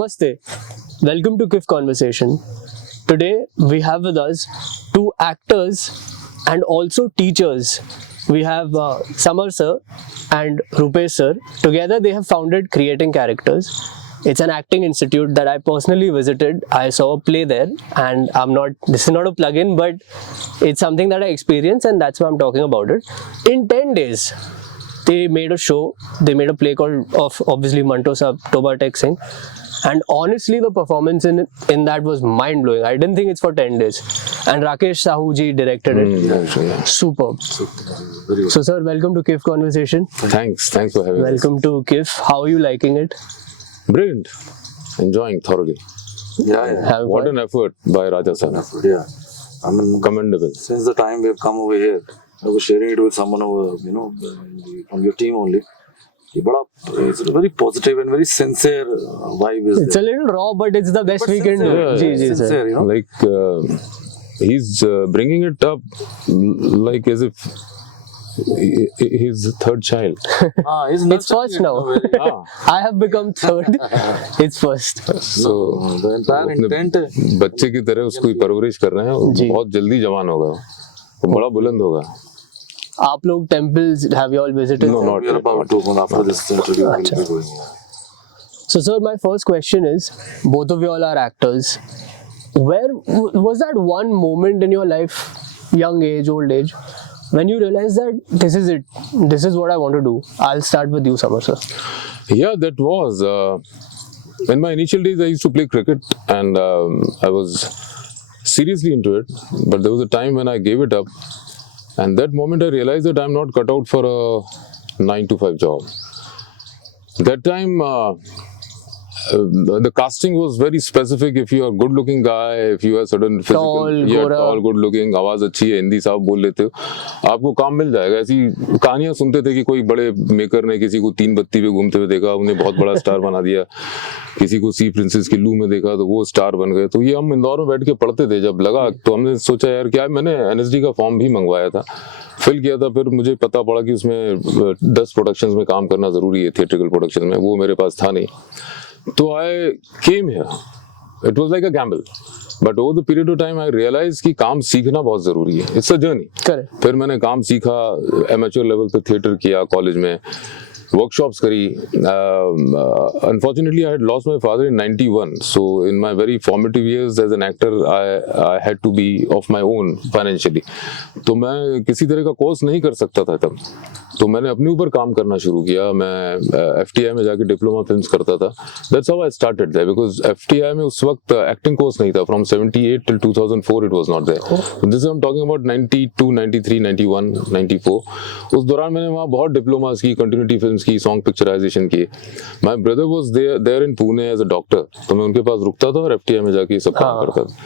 Namaste. Welcome to KIFF Conversation. Today we have with us two actors and also teachers. We have Samar sir and Rupesh sir. Together they have founded Creating Characters. It's an acting institute that I personally visited. I saw a play there, and this is not a plug-in, but it's something that I experienced, and that's why I'm talking about it. In 10 days, they made a show. They made a play called of obviously Manto Sahab, Toba Tek Singh. And honestly, the performance in that was mind-blowing. I didn't think it's for 10 days. And Rakesh Sahu ji directed it. Superb. So sir, welcome to KIFF Conversation. Thanks for having us. Welcome to KIFF. How are you liking it? Brilliant. Enjoying thoroughly. Yeah. What an effort by Raja sir. Yeah. I mean, Commendable. since the time we have come over here, I was sharing it with someone over, from your team only. It's a very positive and very sincere vibe. It's a little raw, but it's the best we can do. Yeah, Sincere, you know. Like he's bringing it up like as if he's third child. It's first now. I have become third. It's first. So The entire intent है. बच्चे की तरह उसको परवरिश कर रहे हैं और बहुत जल्दी जवान होगा, वो बड़ा बुलंद होगा. आप लोग temples have you all visited? No, not We are about to go after this interview. We'll be going. So sir, my first question is, both of you all are actors. Where was that one moment in your life, young age, old age, when you realized that this is it, this is what I want to do? I'll start with you, Samar sir. Yeah, that was in my initial days. I used to play cricket and I was seriously into it. But there was a time when I gave it up, and that moment I realized that I'm not cut out for a 9-to-5 job. That time the casting was very specific. If you are a good-looking guy, if you are certain physical, tall, good-looking, आवाज अच्छी है, हिंदी साफ बोल लेते हो, आपको काम मिल जाएगा. ऐसी कहानियां सुनते थे कि कोई बड़े मेकर ने किसी को 3 बत्ती पे घूमते हुए देखा, उन्हें बहुत बड़ा स्टार बना दिया. किसी को सी प्रिंसेस की लू में देखा तो वो स्टार बन गए. तो ये हम इंदौर में बैठ के पढ़ते थे. जब लगा तो हमने सोचा यार क्या, मैंने NSD का फॉर्म भी मंगवाया था, फिल किया था. फिर मुझे पता पड़ा कि उसमें 10 प्रोडक्शंस में काम करना जरूरी है, थिएट्रिकल प्रोडक्शन में. वो मेरे पास था नहीं. So I came here. It was like a gamble. But over the period of time, I realized कि काम सीखना बहुत जरूरी है. It's a journey. Correct. फिर मैंने काम सीखा, amateur level पे थिएटर किया, कॉलेज में workshops करी. Unfortunately, I had lost my father in 91. So in my very formative years as an actor, I had to be of my own financially. तो मैं किसी तरह का कोर्स नहीं कर सकता था तब. तो मैंने अपने ऊपर काम करना शुरू किया. मैं FTI में जाके डिप्लोमा फिल्म्स करता था. That's how I started there, because FTI में उस वक्त एक्टिंग कोर्स नहीं था. From 78 till 2004 it was not there. This I'm talking about 92, 93, 91, 94. उस दौरान मैंने वहाँ बहुत डिप्लोमास की, कंटिन्यूटी फिल्म्स की, सॉन्ग पिक्चराइजेशन की. My brother was there in Pune as a doctor. तो मैं उनके पास रुकता था और FTI में जाके सब काम करता था.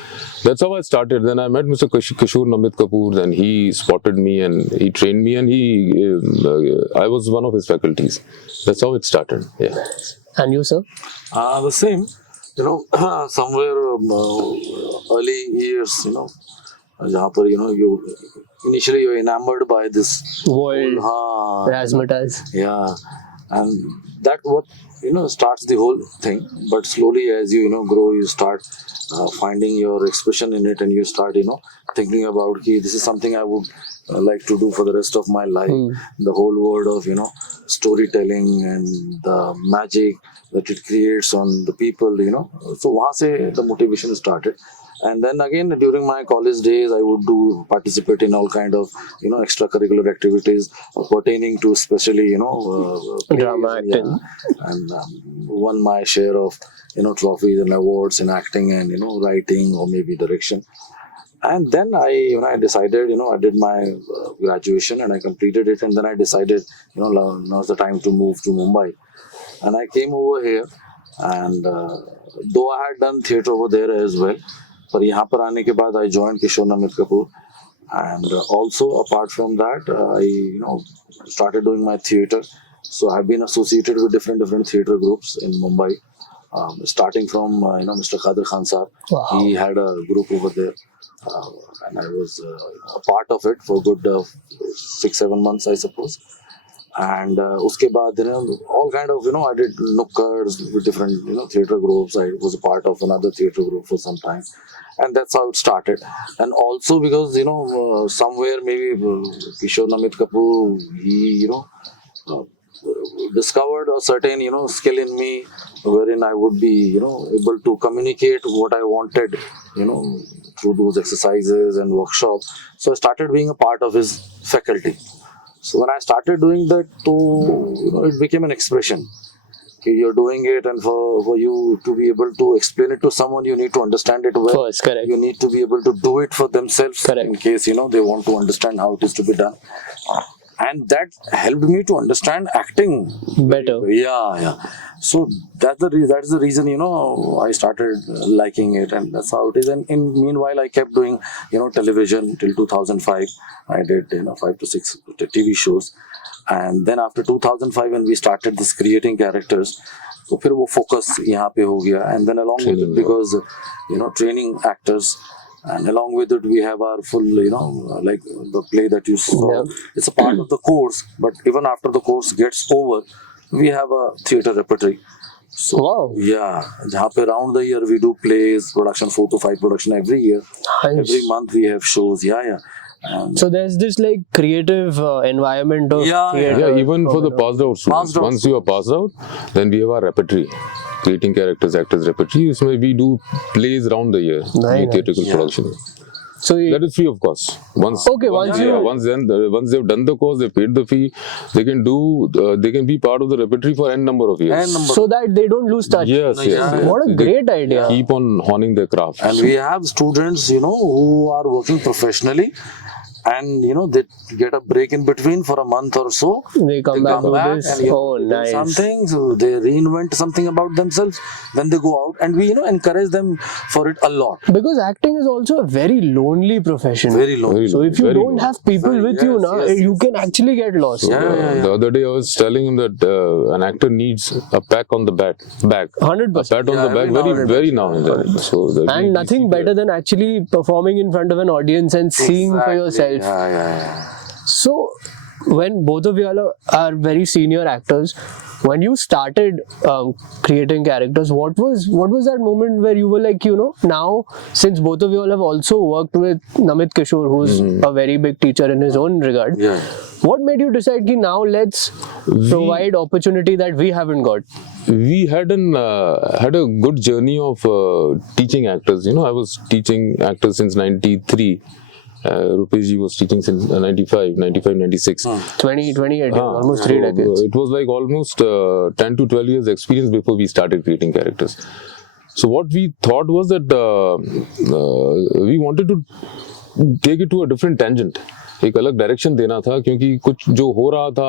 That's how I started. Then I met Mr. Kishore Namit Kapoor. Then he spotted me and he trained me, and I was one of his faculties. That's how it started. Yeah. And you, sir? The same. Somewhere early years, जहाँ पर you initially you're enamored by this World. whole, Razzmatazz. Yeah, and that what starts the whole thing. But slowly as you grow, you start finding your expression in it, and you start thinking about this is something I would like to do for the rest of my life. The whole world of storytelling and the magic that it creates on the people. So वहाँ से the motivation started. And then again during my college days, I would participate in all kind of extracurricular activities pertaining to especially Drama acting. And won my share of trophies and awards in acting and writing or maybe direction. And then I decided I did my graduation and I completed it, and then I decided now's the time to move to Mumbai, and I came over here. And though I had done theatre over there as well, पर यहाँ पर आने के बाद I joined Kishore Namit Kapoor, and also apart from that I started doing my theatre. So I've been associated with different theatre groups in Mumbai, starting from Mr. Qadir Khan Saab. Wow. He had a group over there, and I was a part of it for good 6-7 months, I suppose. And uske baad, all kind of, I did nukkars with different, theatre groups. I was a part of another theatre group for some time. And that's how it started. And also because, somewhere maybe Kishore Namit Kapoor, he, discovered a certain, skill in me wherein I would be, able to communicate what I wanted, through those exercises and workshops. So I started being a part of his faculty. So when I started doing that, it became an expression. You're doing it, and for you to be able to explain it to someone, you need to understand it well. First, correct. You need to be able to do it for themselves, Correct. in case they want to understand how it is to be done. And that helped me to understand acting Better. Yeah. So that's the reason I started liking it, and that's how it is. And meanwhile, I kept doing television till 2005. I did 5 to 6 TV shows, and then after 2005, when we started this creating characters, तो फिर वो focus यहाँ पे हो गया. And then along with it, because training actors. And along with it, we have our full, like the play that you saw. Yeah. It's a part of the course, but even after the course gets over, we have a theatre repertory. So, Wow. Yeah, जहाँ पे around the year we do plays, production, 4 to 5 production every year. Nice. Every month we have shows. Yeah. So there's this like creative environment of Yeah, theatre. Yeah, even for the passed out students. Once you are passed out, then we have our repertory. Creating characters, actors repertory. इसमें we do plays around the year. Nice. Theatrical production. So That is free of cost. Once they've done the course, they paid the fee, they can be part of the repertory for n number of years. so that they don't lose touch. Yes. What a great idea. Keep on honing their craft. And we have students, who are working professionally, and they get a break in between for a month or so. They come back to this. and Oh, they do nice. something. So they reinvent something about themselves. Then they go out, and we encourage them for it a lot. Because acting is also a very lonely profession. Very long. So if you Very don't low. have people with you now, you can actually get lost. Yeah. The other day I was telling him that an actor needs a pat on the back. 100%. Pat on the back, very now and then. So that And nothing better than actually performing in front of an audience and seeing for yourself. Yeah. So, when both of you all are very senior actors, when you started creating characters, what was that moment where you were like, now since both of you all have also worked with Namit Kishore, who's a very big teacher in his own regard, Yeah. what made you decide that now let's provide opportunity that we haven't got? We had a good journey of teaching actors. I was teaching actors since 93. Rupesh ji was teaching since 95, 96. 2018, almost 3 decades. It was like almost 10 to 12 years experience before we started creating characters. So what we thought was that we wanted to take it to a different tangent. एक अलग direction देना था, क्योंकि कुछ जो हो रहा था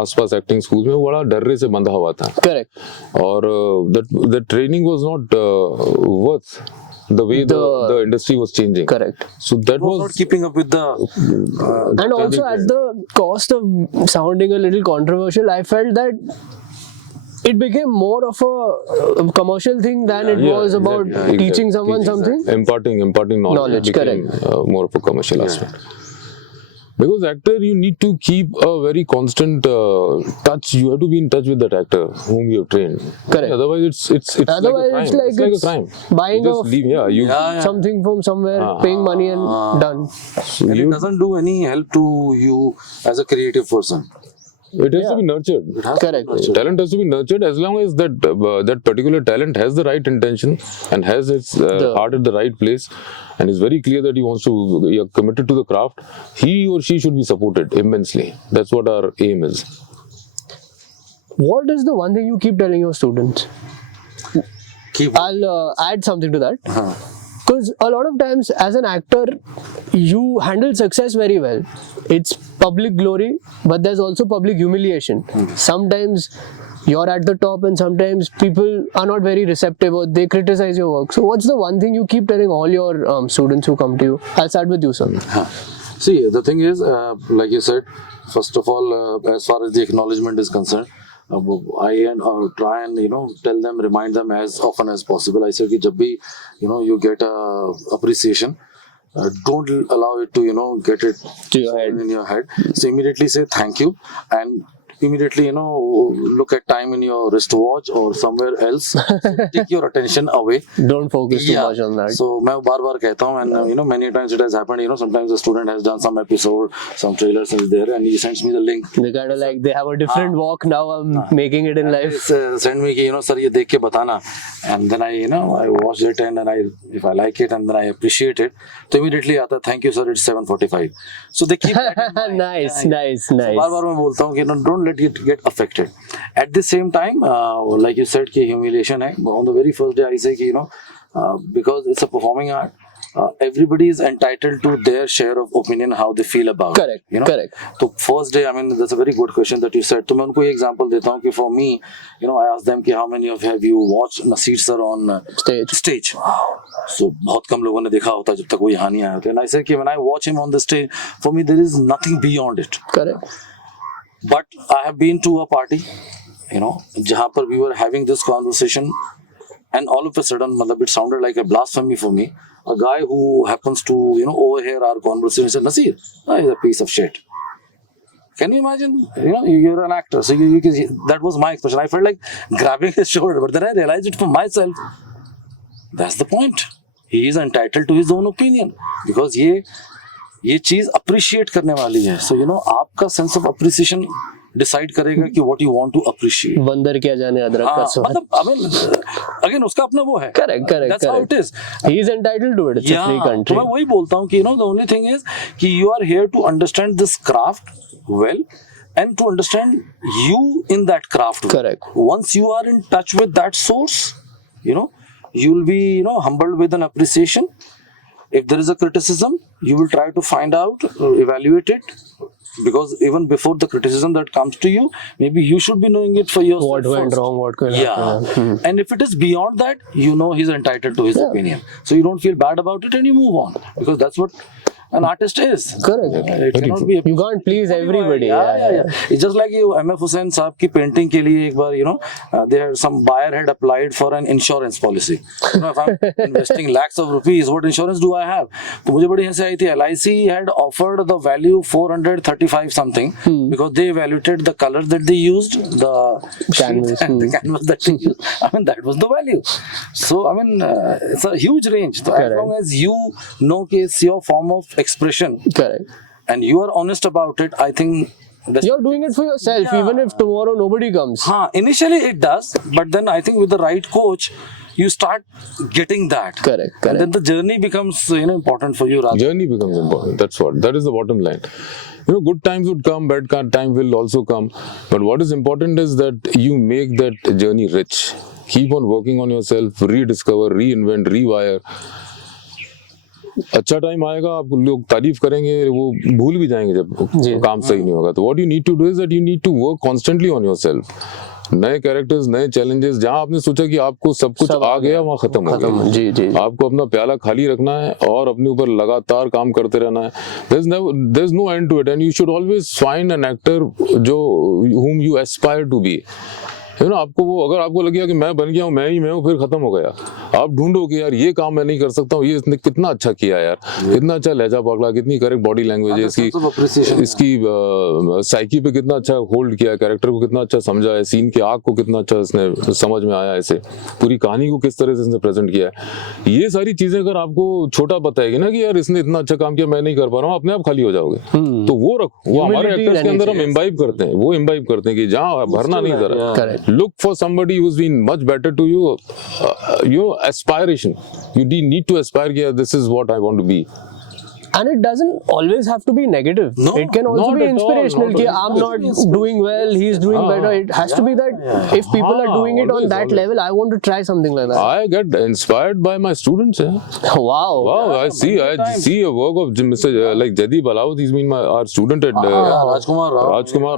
आसपास एक्टिंग स्कूल में वो बड़ा डर्रे से बंधा हुआ था. Correct. और the training was not worth the way the industry was changing. Correct. So that Was not keeping up with the. And also at the cost of sounding a little controversial, I felt that it became more of a commercial thing than it was about teaching someone something. Imparting knowledge became more of a commercial aspect. Because actor, you need to keep a very constant touch. You have to be in touch with that actor whom you have trained. Correct. Otherwise, it's Otherwise, like a crime. Buying You just leave, something from somewhere, paying money and done. And it doesn't do any help to you as a creative person. It has to be nurtured. Correct. Talent has to be nurtured as long as that particular talent has the right intention and has its heart at the right place and is very clear that he are committed to the craft. He or she should be supported immensely. That's what our aim is. What is the one thing you keep telling your students? I'll add something to that. Because a lot of times as an actor, you handle success very well. It's public glory, but there's also public humiliation. Sometimes you're at the top and sometimes people are not very receptive or they criticize your work. So what's the one thing you keep telling all your students who come to you? I'll start with you, sir. See, the thing is, like you said, first of all, as far as the acknowledgement is concerned, I try and tell them, remind them as often as possible. I say, jab bhi, you get appreciation, don't allow it to get it To your head. in your head. So immediately say thank you, and immediately, look at time in your wristwatch or somewhere else. So take your attention away. Don't focus too much on that. So मैं बार-बार कहता हूँ, and many times it has happened. Sometimes a student has done some episode, some trailers is there, and he sends me the link. They kind of like they have a different walk now. I'm making it in life. Send me कि sir ये देख के बताना, and then I watch it and then if I like it and then I appreciate it, so immediately आता thank you sir, it's 7:45. So they keep that in mind. nice. बार-बार मैं बोलता हूँ कि don't let it get affected. At the same time, like you said कि humiliation है. On the very first day I say कि because it's a performing art, everybody is entitled to their share of opinion how they feel about Correct, it. correct. So first day, I mean, that's a very good question that you said. तो मैं उनको एक example देता हूँ कि for me, I asked them कि how many of have you watched Nasir sir on stage? So बहुत कम लोगों ने देखा होता जब तक वो यहाँ नहीं आए होते. And I said कि when I watch him on the stage, for me there is nothing beyond it. Correct. But I have been to a party, जहाँ पर we were having this conversation, and all of a sudden, it sounded like a blasphemy for me. A guy who happens to, overhear our conversation said, Nasir, he's a piece of shit. Can you imagine? You're an actor. So that was my expression. I felt like grabbing his shoulder, but then I realized it for myself. That's the point. He is entitled to his own opinion. Because ये चीज appreciate करने वाली है. So, आपका sense of appreciation decide करेगा कि what you want to appreciate. बंदर क्या जाने अदरक का स्वाद. Again, उसका अपना वो है. Correct. That's how it is. He is entitled to it. It's a free country. तो मैं वही बोलता हूँ कि the only thing is कि you are here to understand this craft well and to understand you in that craft. Correct. Once you are in touch with that source, you will be humbled with an appreciation. If there is a criticism, you will try to find out, evaluate it. Because even before the criticism that comes to you, maybe you should be knowing it for yourself. What went wrong, what could happen. And if it is beyond that, he's entitled to his opinion. So you don't feel bad about it and you move on. Because that's what an artist is. Correct. It cannot be You can't please everybody. Yeah. It's just like M.F. Hussain साहब की painting के लिए एक बार there some buyer had applied for an insurance policy. If I'm investing lakhs of rupees, what insurance do I have? तो मुझे बड़ी हंसी आई थी. LIC had offered the value 435 something because they evaluated the color that they used, the Canvas. and the canvas that they used. I mean that was the value. So I mean it's a huge range. So as long as you know कि it's your form of expression. Correct. And you are honest about it, I think you're doing it for yourself, even if tomorrow nobody comes. Initially it does, but then I think with the right coach, you start getting that. Correct. And then the journey becomes important for you. Journey becomes important. That is the bottom line. Good times would come, bad time will also come. But what is important is that you make that journey rich. Keep on working on yourself, rediscover, reinvent, rewire. अच्छा time आएगा, आप लोग तारीफ करेंगे, वो भूल भी जाएंगे जब काम सही नहीं होगा. तो what you need to do is that you need to work constantly on yourself. नए कैरेक्टर्स, नए चैलेंजेस, जहां आपने सोचा कि आपको सब कुछ आ गया वहां खत्म हो गया. जी. आपको अपना प्याला खाली रखना है और अपने ऊपर लगातार काम करते रहना है. there's no end to it and you should always find an actor whom you aspire to be. आपको अगर आपको लगेगा कि मैं बन गया हूँ, मैं ही मैं हूँ, फिर खत्म हो गया. आप ढूंढो कि यार ये काम मैं नहीं कर सकता हूँ, ये इसने कितना अच्छा किया यार, कितना अच्छा लहजा पकड़ा, कितनी करेक्ट बॉडी लैंग्वेज है इसकी साइकी पे कितना अच्छा होल्ड किया, कैरेक्टर को कितना अच्छा समझा है, सीन के आग को कितना अच्छा इसने समझ में आया, ऐसे पूरी कहानी को किस तरह से इसने प्रेजेंट किया है. ये सारी चीजें अगर आपको छोटा बताएगी ना कि यार इसने इतना अच्छा काम किया, मैं नहीं कर पा रहा हूँ, अपने आप खाली हो जाओगे. तो वो रखो, वो हमारे एक्टर्स के अंदर हम इम्बाइब करते हैं, वो इम्बाइब करते हैं कि जहाँ भरना नहीं जरा. Look for somebody who's been much better to you. Your aspiration. You need to aspire. Yeah, this is what I want to be. And it doesn't always have to be negative. No, it can also be inspirational. I'm not doing well, he's doing better. It has to be that if people are doing it on that level, I want to try something like that. I get inspired by my students. Wow. I see a work of Mr. like Jadi Balawat. He's been our student at Rajkumar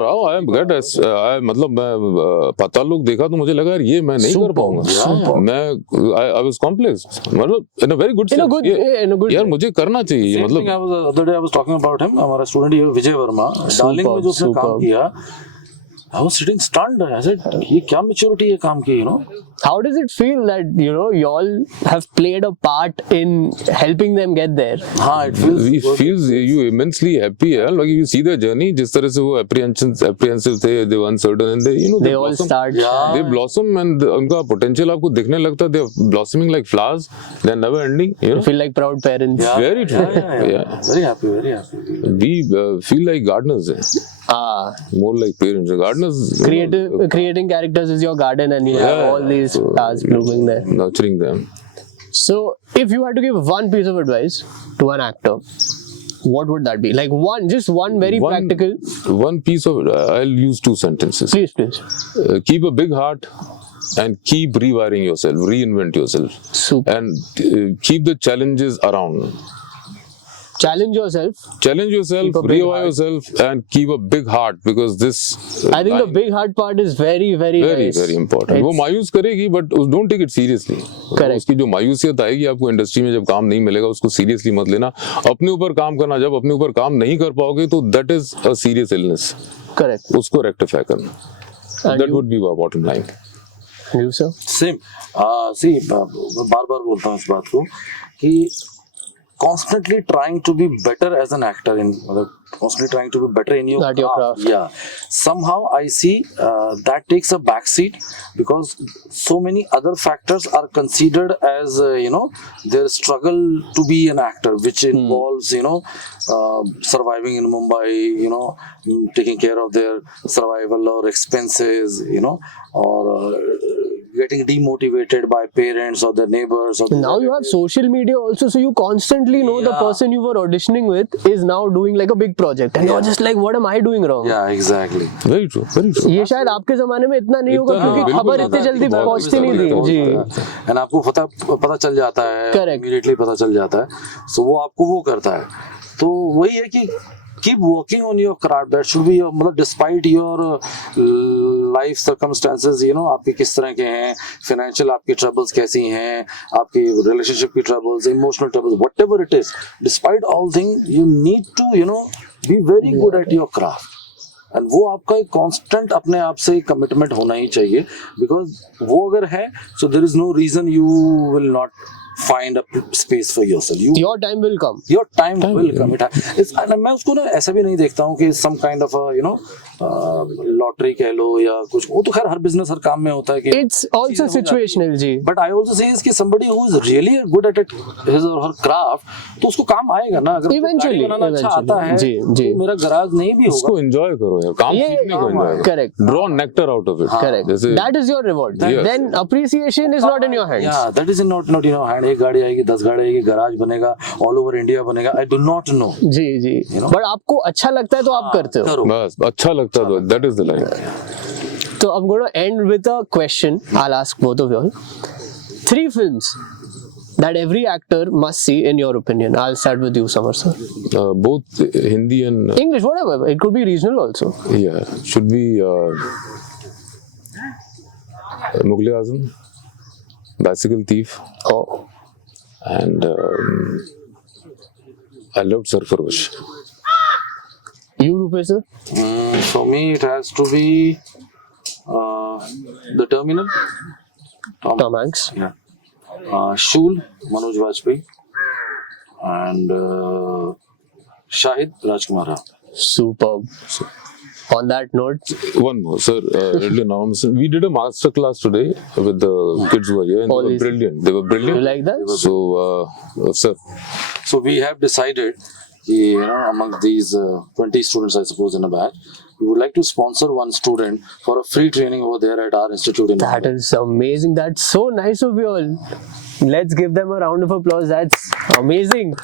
Rao. I मतलब मैं पता लोग देखा तो मुझे लगा यार ये मैं नहीं कर पाऊंगा. I was complex. मतलब in a very good sense. In a good यार मुझे करना चाहिए. मतलब the other day I was talking about him. हमारा स्टूडेंट Vijay Verma, डार्लिंग में जो उसने काम किया, I was sitting stunned. I said, ये क्या maturity है काम की, you know? How does it feel that you all have played a part in helping them get there? हाँ, it feels. It feels you immensely happy, yeah. Like you see the journey, जिस तरह से वो apprehensive थे, they were uncertain, and they all blossom. start. They blossom, and उनका potential आपको दिखने लगता है. They're blossoming like flowers. They're never ending. You know? Feel like proud parents. Yeah. Very true. Yeah. Very happy, very happy. We feel like gardeners. More like parents. Gardeners. Creating characters is your garden, and you have all these flowers blooming there. Nurturing them. So, if you had to give one piece of advice to an actor, what would that be? Like just one very practical. One piece of. I'll use 2 sentences. Please. Keep a big heart and keep rewiring yourself, reinvent yourself. Super. And keep the challenges around. Challenge yourself, rewire yourself, and keep a big heart, because this. I think the big heart part is very, very nice. Very important. वो मायूस करेगी, but don't take it seriously. Correct. उसकी जो मायूसियत आएगी आपको industry में, जब काम नहीं मिलेगा, उसको सीरियसली मत लेना. अपने ऊपर काम करना. जब अपने ऊपर काम नहीं कर पाओगे तो that is a serious illness. Correct. उसको rectify करना. That would be our bottom line. You sir? Same. See, बार-बार बोलता हूँ इस बात को कि constantly trying to be better as an actor constantly trying to be better in your craft. Yeah, somehow I see that takes a backseat because so many other factors are considered as their struggle to be an actor, which involves surviving in Mumbai, taking care of their survival or expenses, or getting demotivated by parents or their neighbors. Or now you have social media also, so you constantly know the person you were auditioning with is now doing like a big project, and you're just like, what am I doing wrong? Yeah, exactly. Very true. ये शायद आपके ज़माने में इतना नहीं होगा क्योंकि खबर इतनी जल्दी पहुंचती नहीं थी जी. And आपको पता चल जाता है. Correct. Immediately पता चल जाता है. So वो आपको वो करता है. तो वही है कि keep working on your craft. That should be your, despite your life circumstances, आपके किस तरह के हैं, financial आपकी troubles कैसी हैं, आपकी relationship की troubles, emotional troubles, whatever it is, despite all things, you need to, be very good at your craft. And वो आपका एक constant अपने आप से commitment होना ही चाहिए, because वो अगर है, so there is no reason you will not find a space for yourself. Your time will come. Your time will come. मैं उसको ना ऐसा भी नहीं देखता हूँ कि some kind of a lottery कह लो या कुछ, वो तो खैर हर business हर काम में होता है कि it's also situational ji. But I also say is कि somebody who is really good at his or her craft, तो उसको काम आएगा ना. अगर eventually अच्छा आता है तो मेरा गराज नहीं भी होगा. उसको enjoy करो यार, काम सीखने को enjoy करो. Correct. Draw nectar out of it. Correct. That is your reward. Then appreciation is not in your hands. Yeah, that is not in your hand. एक गाड़ी आएगी, 10 गाड़ी आएगी, गराज बनेगा, all over India बनेगा. I do not know. Ji. But आपको अच्छा लगता है तो आप करते हो. बस अच्छा लगता है तो that is the line. So I'm going to end with a question. I'll ask both of you all. 3 films that every actor must see in your opinion. I'll start with you, Samar sir. Both Hindi and English, whatever. It could be regional also. Yeah, should be Mughal-e-Azam, Bicycle Thief. Oh. And I loved Sarfarosh. You, Rupesh sir? For me, it has to be The Terminal. Tom Hanks. Yeah. Shul, Manoj Vajpayee. And Shahid, Rajkumar Rao. Superb. On that note, one more, sir. We did a master class today with the kids who were here, and they were brilliant. They were brilliant. You like that? So, sir. So we have decided, among these 20 students, I suppose, in a batch, we would like to sponsor one student for a free training over there at our institute in That is amazing. That's so nice of you all. Let's give them a round of applause. That's amazing.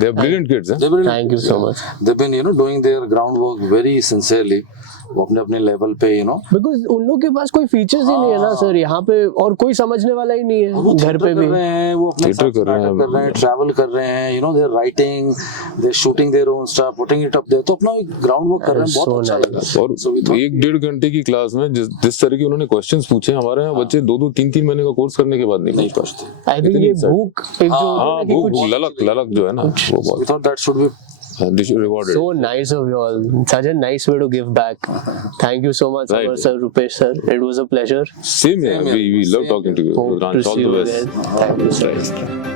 They are brilliant kids. Thank you so much. They've been, doing their groundwork very sincerely. वो अपने level पे Because उन लोग के पास कोई features ही नहीं है ना सर यहाँ पे, और कोई समझने वाला ही नहीं है घर पे भी. वो अपने साथ कर रहे हैं, ट्रैवल कर रहे हैं, they're writing, they're shooting their own stuff, putting it up there. तो अपना ग्राउंड वर्क कर रहे हैं, बहुत अच्छा लगा. और 1-1.5 घंटे की क्लास में जिस तरह के उन्होंने क्वेश्चंस पूछे, हमारे यहाँ बच्चे 2-2, 3-3 महीने का कोर्स करने के बाद नहीं पहुंचते. आई थिंक ये भूख एक जो भूख ललक जो है ना, वो बहुत. We thought that should be rewarded. So nice of you all. Such a nice way to give back. Thank you so much, Right. Samar sir, Rupesh sir. It was a pleasure. Same here. We love talking to you. Hope Rudransh, to all see the you best. again. Thank you, sir.